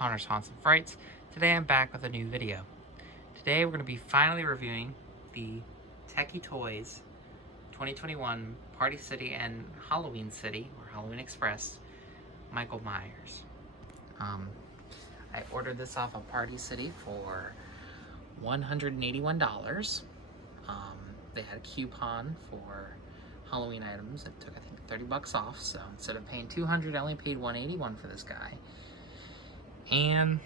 Connor's Haunts and Frights. Today I'm back with a new video. Today we're going to be finally reviewing the Tekky Toys 2021 Party City and Halloween City, or Halloween Express, Michael Myers. I ordered this off of Party City for $181. They had a coupon for Halloween items. It took, I think, 30 bucks off, so instead of paying $200, I only paid $181 for this guy. And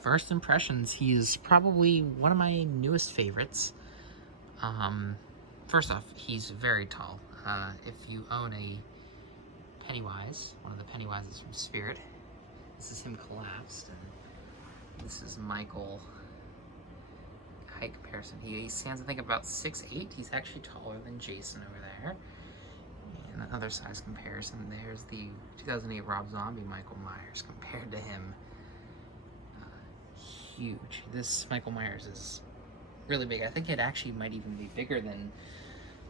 first impressions, he is probably one of my newest favorites. First off, he's very tall. If you own a Pennywise, one of the Pennywises from Spirit, this is him collapsed, and this is Michael. Height comparison. He stands, I think, about 6'8". He's actually taller than Jason over there. And another size comparison, there's the 2008 Rob Zombie Michael Myers compared to him. Huge. This Michael Myers is really big. I think it actually might even be bigger than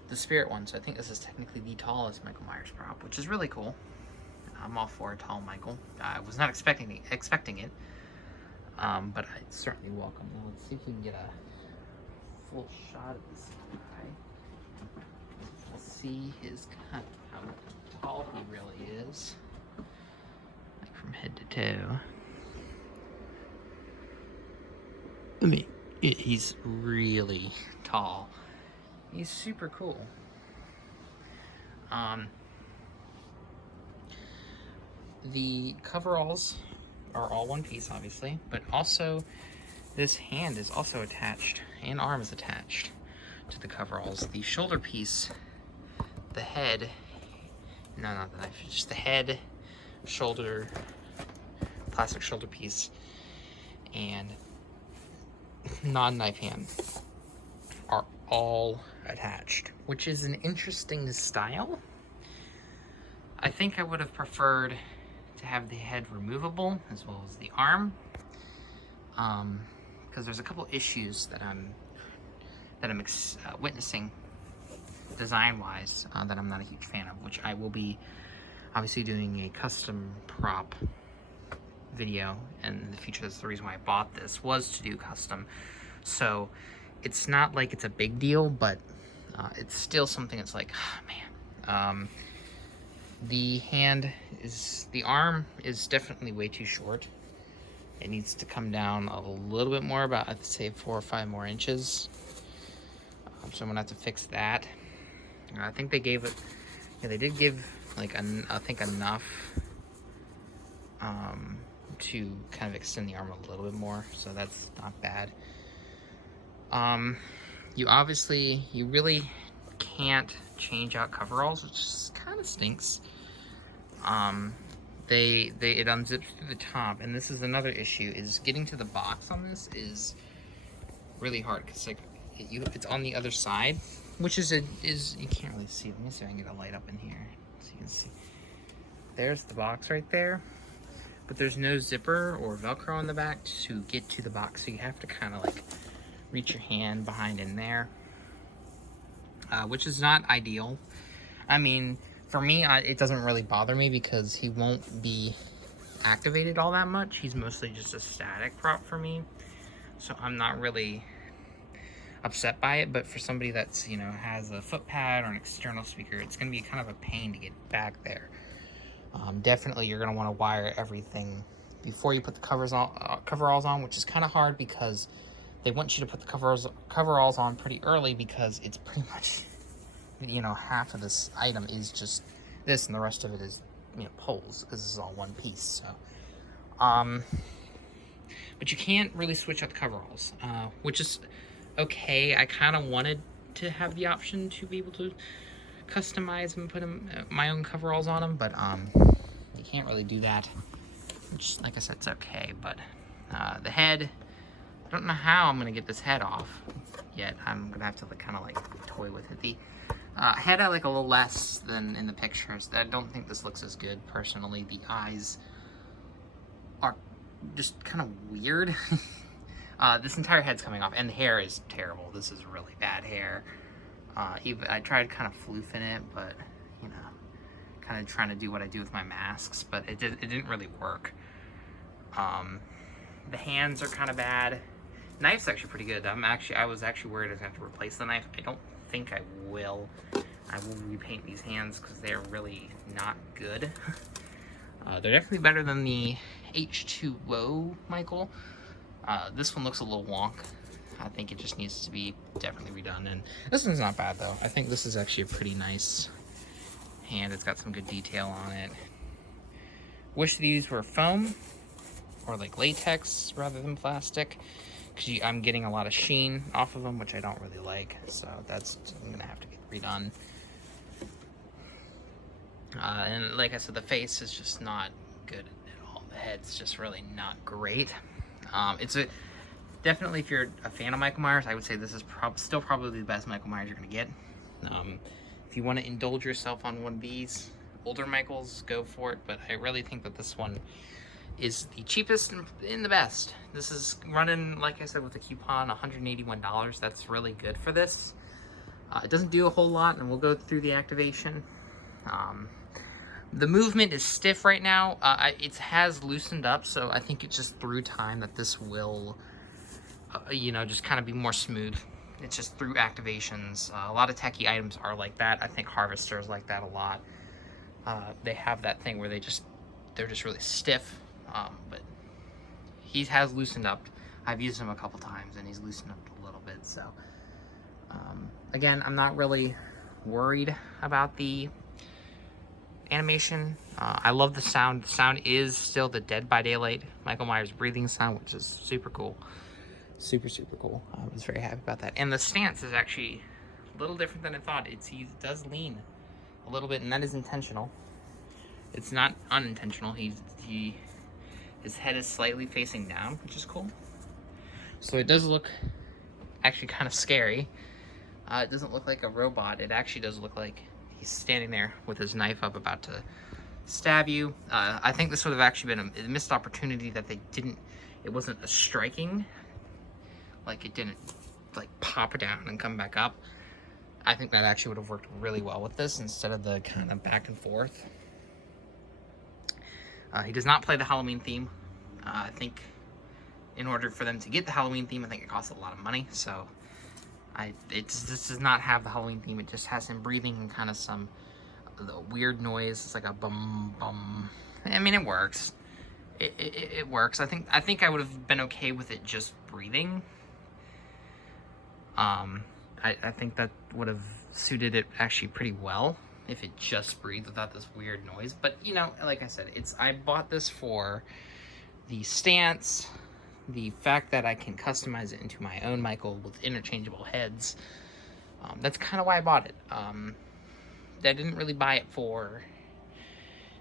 the Spirit one, so I think this is technically the tallest Michael Myers prop, which is really cool. I'm all for a tall Michael. I was not expecting it, but I certainly welcome. Now let's see if we can get a full shot of this guy. We'll see how tall he really is, like from head to toe. He's really tall. He's super cool. The coveralls are all one piece, obviously, but also this hand is also attached, and arm is attached to the coveralls. The shoulder piece, the head, no, not the knife, just the head, shoulder, plastic shoulder piece, and non-knife hand are all attached, which is an interesting style. I think I would have preferred to have the head removable as well as the arm, because there's a couple issues that I'm witnessing design-wise that I'm not a huge fan of, which I will be obviously doing a custom prop video in the future. That's the reason why I bought this, was to do custom. So it's not like it's a big deal, but it's still something that's like, oh, man. The arm is definitely way too short. It needs to come down a little bit more, about, I'd say 4 or 5 more inches. So I'm gonna have to fix that. I think they gave it, yeah, they did give, like, I think enough to kind of extend the arm a little bit more, so that's not bad. You really can't change out coveralls, which kind of stinks. It unzips through the top, and this is another issue, is getting to the box on this is really hard, because like it's on the other side, which is you can't really see. Let me see if I can get a light up in here so you can see. There's the box right there, but there's no zipper or Velcro on the back to get to the box, so you have to kind of like reach your hand behind in there, which is not ideal. I mean, for me, it doesn't really bother me because he won't be activated all that much. He's mostly just a static prop for me, so I'm not really upset by it. But for somebody that's, you know, has a foot pad or an external speaker, it's going to be kind of a pain to get back there. Definitely, you're going to want to wire everything before you put the coveralls on, which is kind of hard because they want you to put the coveralls on pretty early, because it's pretty much, you know, half of this item is just this, and the rest of it is, you know, poles, because this is all one piece. So, but you can't really switch out the coveralls, which is okay. I kind of wanted to have the option to be able to customize and put my own coveralls on them, but you can't really do that, which, like I said, it's okay. But the head, I don't know how I'm gonna get this head off yet. I'm gonna have to kind of like toy with it. The head I like a little less than in the pictures. I don't think this looks as good personally. The eyes are just kind of weird. This entire head's coming off, and the hair is terrible. This is really bad hair. I tried kind of floofing it, but, you know, kind of trying to do what I do with my masks, but it didn't really work. The hands are kind of bad. Knife's actually pretty good. I was actually worried I was going to have to replace the knife. I don't think I will. I will repaint these hands because they're really not good. They're definitely better than the H2O Michael. This one looks a little wonk. I think it just needs to be definitely redone. And this one's not bad though. I think this is actually a pretty nice hand. It's got some good detail on it. Wish these were foam or like latex rather than plastic, because I'm getting a lot of sheen off of them, which I don't really like. So I'm gonna have to get redone. And like I said, the face is just not good at all. The head's just really not great. Definitely, if you're a fan of Michael Myers, I would say this is still probably the best Michael Myers you're gonna get. If you want to indulge yourself on one of these older Michaels, go for it. But I really think that this one is the cheapest and the best. This is running, like I said, with a coupon, $181. That's really good for this. It doesn't do a whole lot, and we'll go through the activation. The movement is stiff right now. It has loosened up, so I think it's just through time that this will, just kind of be more smooth. It's just through activations. A lot of Tekky items are like that. I think Harvester's like that a lot. They have that thing where they're just really stiff. But he has loosened up. I've used him a couple times and he's loosened up a little bit. So again, I'm not really worried about the animation. I love the sound. The sound is still the Dead by Daylight Michael Myers breathing sound, which is super cool. Super cool. I was very happy about that. And the stance is actually a little different than I thought. He does lean a little bit, and that is intentional. It's not unintentional. His head is slightly facing down, which is cool. So it does look actually kind of scary. It doesn't look like a robot. It actually does look like he's standing there with his knife up about to stab you. I think this would have actually been a missed opportunity that it wasn't a striking. Like it didn't like pop down and come back up. I think that actually would have worked really well with this instead of the kind of back and forth. He does not play the Halloween theme. I think in order for them to get the Halloween theme, I think it costs a lot of money. So this does not have the Halloween theme. It just has him breathing and kind of some weird noise. It's like a bum bum. I mean, it works. It works. I think I would have been okay with it just breathing. I think that would have suited it actually pretty well if it just breathed without this weird noise. But, like I said, I bought this for the stance, the fact that I can customize it into my own Michael with interchangeable heads. That's kind of why I bought it. I didn't really buy it for,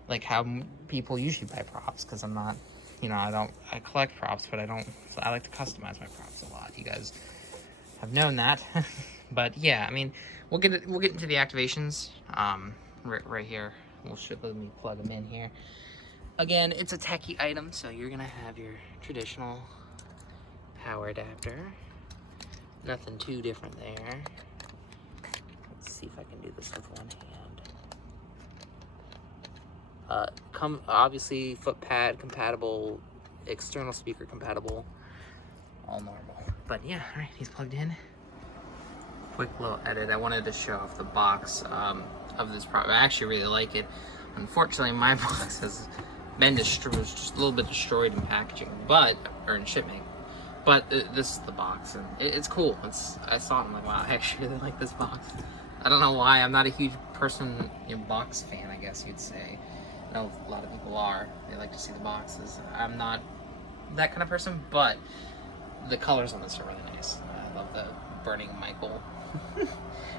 like, how people usually buy props, because I'm not, I collect props, but I like to customize my props a lot. You guys have known that. But yeah, I mean, we'll get into the activations right here. Let me plug them in here. Again, it's a Tekky item, so you're gonna have your traditional power adapter. Nothing too different there. Let's see if I can do this with one hand. Obviously foot pad compatible, external speaker compatible, all normal. But yeah, all right, he's plugged in. Quick little edit. I wanted to show off the box of this product. I actually really like it. Unfortunately, my box has been destroyed, was just a little bit destroyed in packaging, or in shipping. But this is the box, and it's cool. I saw it and I'm like, wow, I actually really like this box. I don't know why. I'm not a huge box fan, I guess you'd say. I know a lot of people are. They like to see the boxes. I'm not that kind of person, but the colors on this are really nice. I love the burning Michael.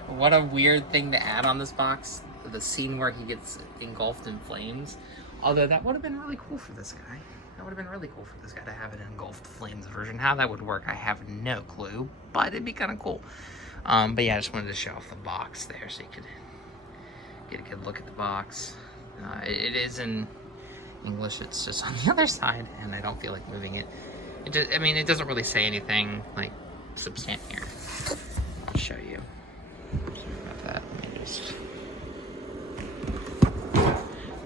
What a weird thing to add on this box. The scene where he gets engulfed in flames. Although that would have been really cool for this guy. That would have been really cool for this guy to have an engulfed flames version. How that would work, I have no clue. But it'd be kind of cool. But yeah, I just wanted to show off the box there so you could get a good look at the box. It is in English. It's just on the other side, and I don't feel like moving it. It doesn't really say anything like substantial here. I'll show you. Sorry about that. Let me just...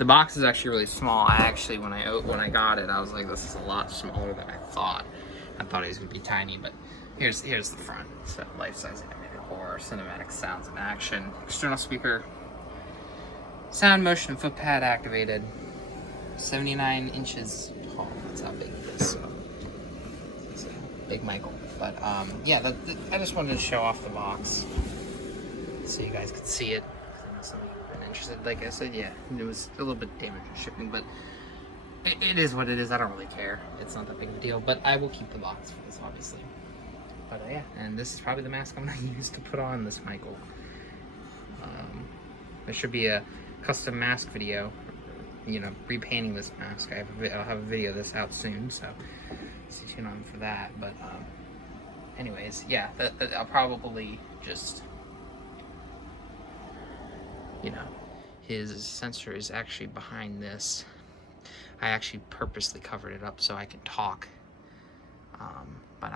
The box is actually really small. I actually, when I got it, I was like, this is a lot smaller than I thought. I thought it was gonna be tiny, but here's the front. So life-size animated horror, cinematic sounds in action, external speaker, sound, motion, and foot pad activated. 79 inches tall. That's how big it is. So it's a big Michael. But yeah, I just wanted to show off the box so you guys could see it. I know some of you have been interested. Like I said, yeah, it was a little bit damaged in shipping, but it is what it is. I don't really care. It's not that big of a deal. But I will keep the box for this, obviously. But yeah, and this is probably the mask I'm going to use to put on this Michael. There should be a custom mask video, you know, repainting this mask. I'll have a video of this out soon, so stay tuned on for that. But anyways, yeah, I'll probably just, you know, his sensor is actually behind this. I actually purposely covered it up so I can talk. But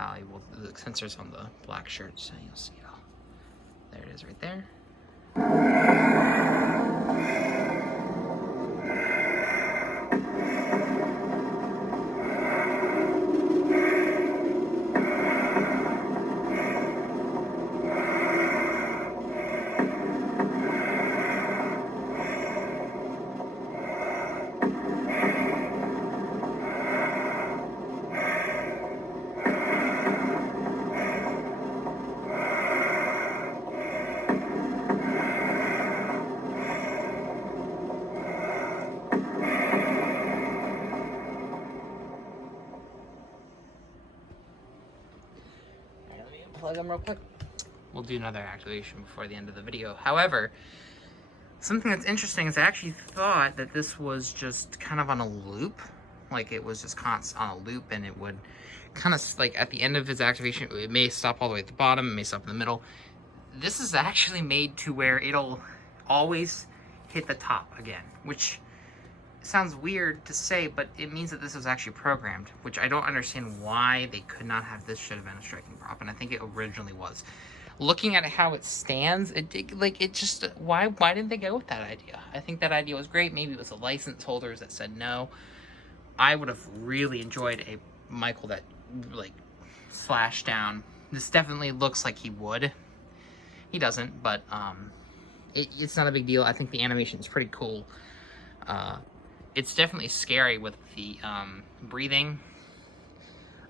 the sensor's on the black shirt, so you'll see it all. There it is right there. Plug them real quick. We'll do another activation before the end of the video. However, something that's interesting is I actually thought that this was just kind of on a loop. Like it was just constant on a loop, and it would kind of like at the end of its activation, it may stop all the way at the bottom, it may stop in the middle. This is actually made to where it'll always hit the top again, which sounds weird to say, but it means that this was actually programmed, which I don't understand why they could not have this. Should have been a striking prop, and I think it originally was. Looking at how it stands, why didn't they go with that idea? I think that idea was great. Maybe it was the license holders that said no. I would have really enjoyed a Michael that like slashed down. This definitely looks like he would. He doesn't, but it's not a big deal. I think the animation is pretty cool. It's definitely scary with the breathing.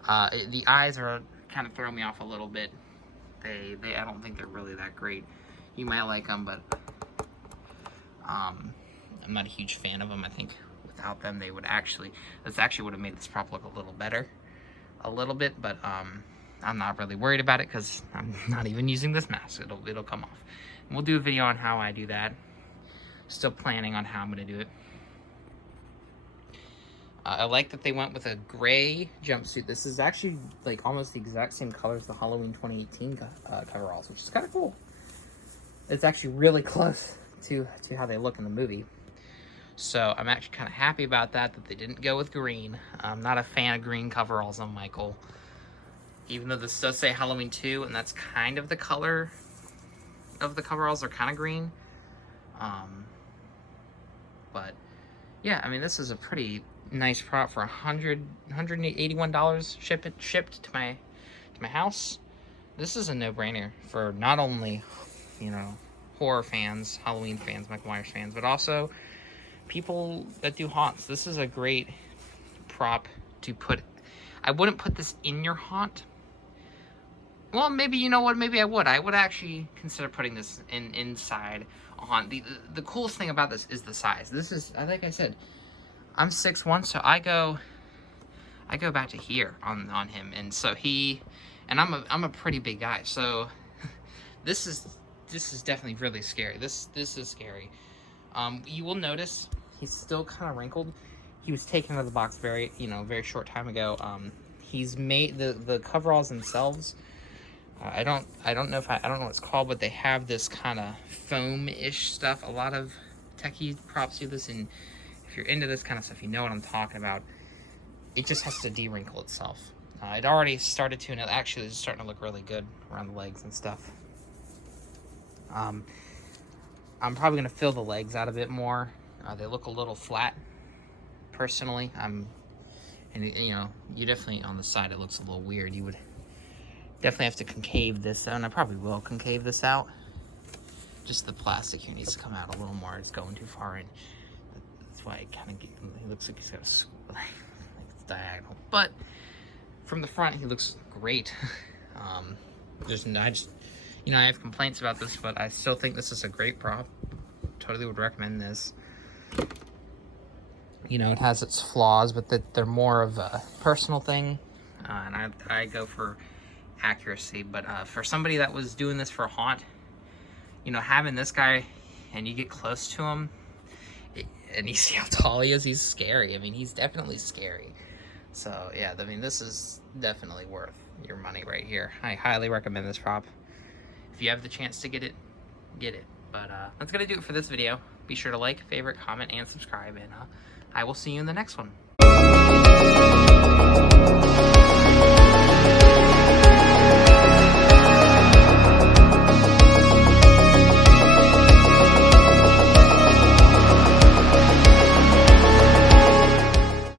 The eyes are kind of throwing me off a little bit. I don't think they're really that great. You might like them, but I'm not a huge fan of them. I think without them, this actually would have made this prop look a little better, a little bit. But I'm not really worried about it because I'm not even using this mask. It'll come off. And we'll do a video on how I do that. Still planning on how I'm going to do it. I like that they went with a gray jumpsuit. This is actually like almost the exact same color as the Halloween 2018 coveralls, which is kind of cool. It's actually really close to how they look in the movie. So I'm actually kind of happy about that they didn't go with green. I'm not a fan of green coveralls on Michael. Even though this does say Halloween 2, and that's kind of the color of the coveralls are kind of green. But yeah, I mean, this is a pretty nice prop for $181 shipped to my house. This is a no-brainer for not only, you know, horror fans, Halloween fans, Michael Myers fans, but also people that do haunts. This is a great prop to put. I wouldn't put this in your haunt. Well, maybe, you know what, maybe I would. I would actually consider putting this inside a haunt. The coolest thing about this is the size. This is, like I said, I'm 6'1", so I go back to here on him, and so I'm a pretty big guy, so this is definitely really scary. This is scary. You will notice he's still kind of wrinkled. He was taken out of the box very short time ago. He's made the coveralls themselves. I don't know what it's called, but they have this kind of foam-ish stuff. A lot of Tekky props do this, and if you're into this kind of stuff, you know what I'm talking about. It just has to de-wrinkle itself. It already started to, and it actually is starting to look really good around the legs and stuff. I'm probably going to fill the legs out a bit more. They look a little flat, personally. And you know, you definitely, on the side it looks a little weird. You would definitely have to concave this out, and I probably will concave this out. Just the plastic here needs to come out a little more. It's going too far in. That's why it kind of he looks like he's got a like it's diagonal. But from the front, he looks great. I just, you know, I have complaints about this, but I still think this is a great prop. Totally would recommend this. You know, it has its flaws, but they're more of a personal thing, and I go for accuracy. But for somebody that was doing this for a haunt, you know, having this guy, and you get close to him, and you see how tall he is, he's scary. I mean, he's definitely scary. So yeah, I mean, this is definitely worth your money right here. I highly recommend this prop. If you have the chance to get it, get it. But that's gonna do it for this video. Be sure to like, favorite, comment, and subscribe, and I will see you in the next one.